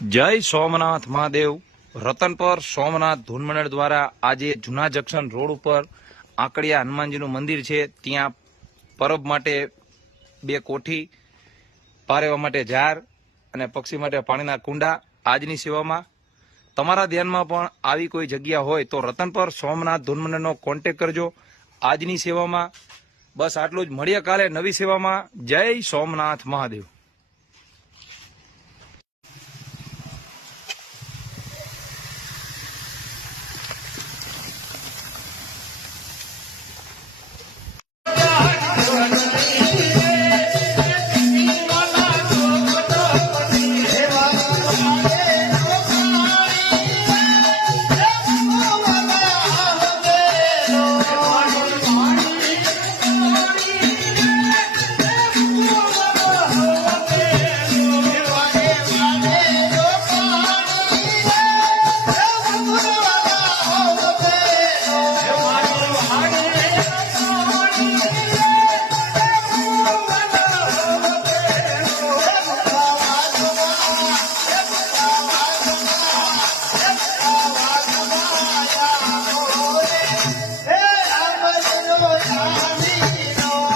જય સોમનાથ મહાદેવ. રતનપર સોમનાથ ધૂન મંડળ દ્વારા આજે જૂના જંકશન રોડ ઉપર આંકડિયા હનુમાનજીનું મંદિર છે, ત્યાં પરબ માટે 2 કોઠી, પારેવા માટે ઝાર અને પક્ષી માટે પાણીના કુંડા. આજની સેવામાં તમારા ધ્યાનમાં પણ આવી કોઈ જગ્યા હોય તો રતનપર સોમનાથ ધૂન મંડળનો કોન્ટેક કરજો. આજની સેવામાં બસ આટલું જ. મળીએ કાલે નવી સેવામાં. જય સોમનાથ મહાદેવ.